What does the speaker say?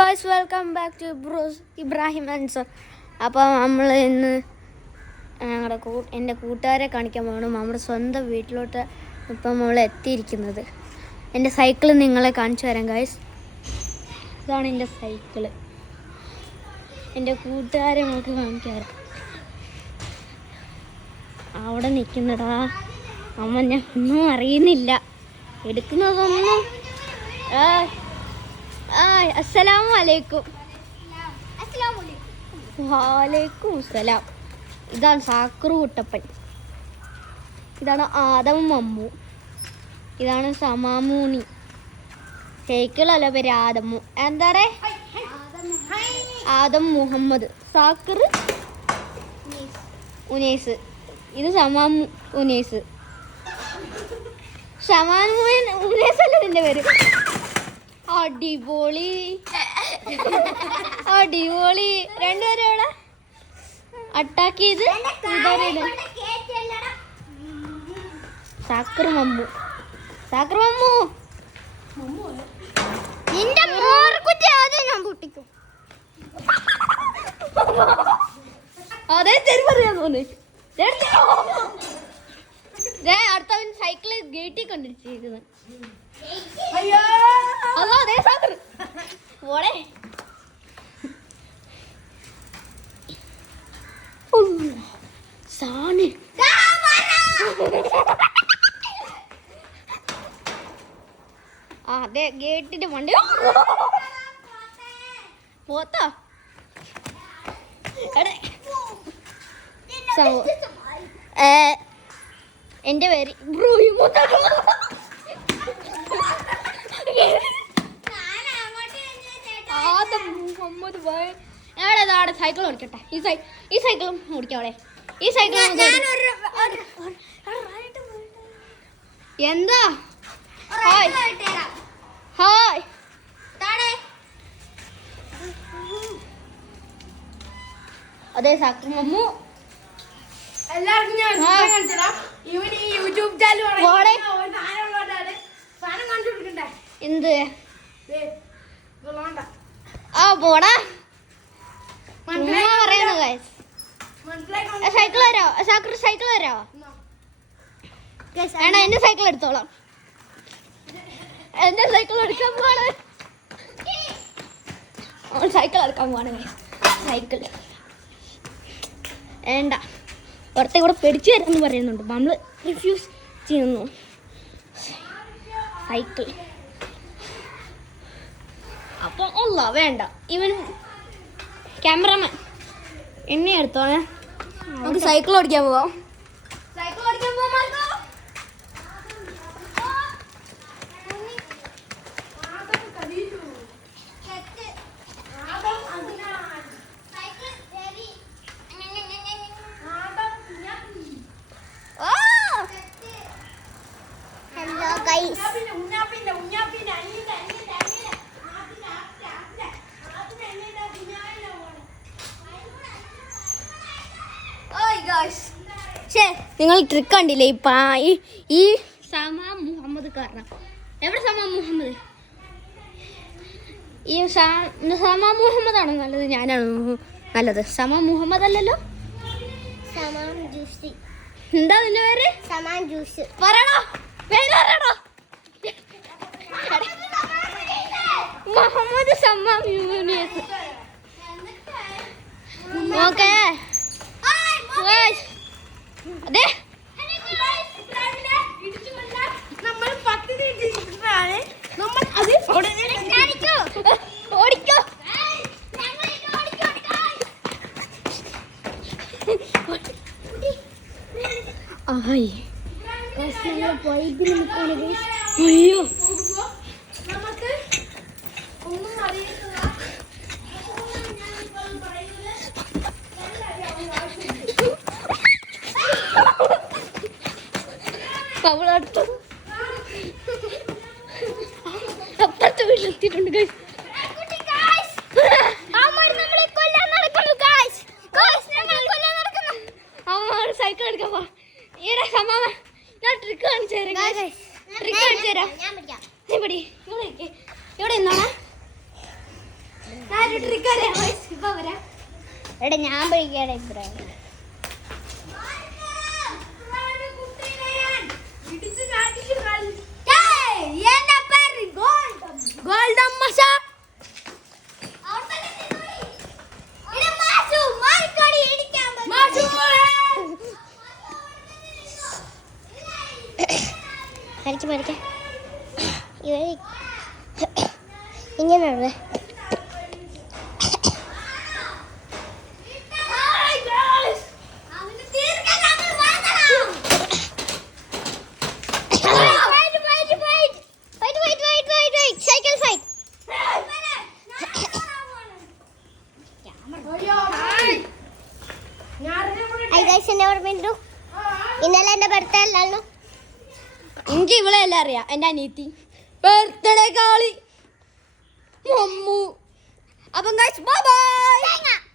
Guys, welcome back to bros Ibrahim answer. അപ്പോൾ നമ്മൾ ഇന്ന് എൻ്റെ കൂട്ടുകാരെ കാണിക്കാൻ പോകണം. നമ്മുടെ സ്വന്തം വീട്ടിലോട്ട് ഇപ്പം നമ്മൾ എത്തിയിരിക്കുന്നത്. എൻ്റെ സൈക്കിൾ നിങ്ങളെ കാണിച്ചു തരാം ഗായ്സ്. ഇതാണ് എൻ്റെ സൈക്കിള്. എൻ്റെ കൂട്ടുകാരെ നമുക്ക് കാണിച്ചു തരാം. അവിടെ നിൽക്കുന്നടാ അമ്മ, ഞാൻ ഒന്നും അറിയുന്നില്ല എടുക്കുന്നതൊന്നും. അസ്സലാമു അലൈക്കും. വാലൈക്കും സലാം. ഇതാണ് സാക്കറു കുട്ടപ്പൻ, ഇതാണ് ആദം മമ്മു, ഇതാണ് സമാമൂണി. സൈക്കിളല്ല പേര് ആദമു. എന്താണ് ആദം മുഹമ്മദ്, സാക്കർ ഉനേസ്, ഇത് സമാമു ഉനേസ്. സമാൻ ഉനേസ് അല്ല നിന്റെ പേര്. അടിപൊളി അടിപൊളി. രണ്ടുപേരും എവിടെ അറ്റാക്ക് ചെയ്ത് സാക്കർ മമ്മു. സാക്കർ മമ്മു നിന്റെ മോർക്കുറ്റി ആദ്യം ഞാൻ പൊട്ടിക്കും. അതെ തെരുവറിയാൻ തോന്നുന്നു. അടുത്തവൻ സൈക്കിള് ഗേറ്റിൽ കൊണ്ടിരിക്കുന്നത്. അതോ അതേ സാക്കർ പോടെ. സാണ് അതെ ഗേറ്റിന്റെ വണ്ടി പോത്താ. എൻ്റെ പേര് മുഹമ്മദ് ഭായ്. എവിടെ സൈക്കിൾ ഓടിക്കട്ടെ. ഈ സൈക്കിളും ഓടിക്കോളെ. ഈ സൈക്കിൾ എന്താ ഹായ് ഹായ്. അതെ സാക്കർ മമ്മു. എന്ത് ആ പോടാ പറയണ സൈക്കിൾ വരോ സാക്കർ? സൈക്കിൾ വരോ? വേണ്ട, എന്റെ സൈക്കിൾ എടുത്തോളാം. എന്റെ സൈക്കിൾ എടുക്കാൻ പോവാണ്. സൈക്കിൾ എടുക്കാൻ പോവാണ്. സൈക്കിൾ വേണ്ട, പുറത്തെ കൂടെ പിടിച്ചു തരാമെന്ന് പറയുന്നുണ്ട്. നമ്മൾ റിഫ്യൂസ് ചെയ്യുന്നു. സൈക്കിൾ അപ്പം ഉള്ള വേണ്ട. ഇവൻ ക്യാമറമാൻ എന്നെ എടുത്തോളെ. നമുക്ക് സൈക്കിൾ ഓടിക്കാൻ പോവാം. സൈക്കിൾ ഓടിക്കാൻ പോവാം. ഹലോ ഗൈസ്, നിങ്ങൾ ട്രിക്ക് കണ്ടില്ലേ? ഈ സമാ മുഹമ്മദ് കാരണം. എവിടെ സമാ മുഹമ്മദ്? ഈ സമാ മുഹമ്മദ് ആണോ നല്ലത്, ഞാനാണോ നല്ലത്? സമാ മുഹമ്മദ് അല്ലല്ലോ. എന്താ നിന്റെ പേര്? സമാൻ ജ്യൂസ്. പറയണോ പേരോ? മുഹമ്മദ് സമാ യൂനിയസ്. ഓക്കേ അതെ. ഓടിക്കോ. അയ്യോ അവളടുത്തത് അപ്പുറത്തെ വീട്ടിലെത്തിയിട്ടുണ്ട്. അവന്മാർ സൈക്കിൾ എടുക്കാൻ പോ. ഈടെ സമാമ ഞാൻ ട്രിക്ക് കാണിച്ചു തരാം. ട്രിക്ക് കാണിച്ചു തരാം. നീ ഇവിടെ നിന്നാണ്. എടാ ഞാൻ പഠിക്കാണ് ഇബ്രാഹിം. ഇങ്ങനെയാണ് ഇന്നലെ എന്റെ ബർത്ത്ഡേ അല്ലായിരുന്നു. എനിക്ക് ഇവിടെ എല്ലാം അറിയാം. എന്റെ അനിയത്തി ബർത്ത്ഡേ കാളി മമ്മു. അപ്പം ബൈ ബൈ.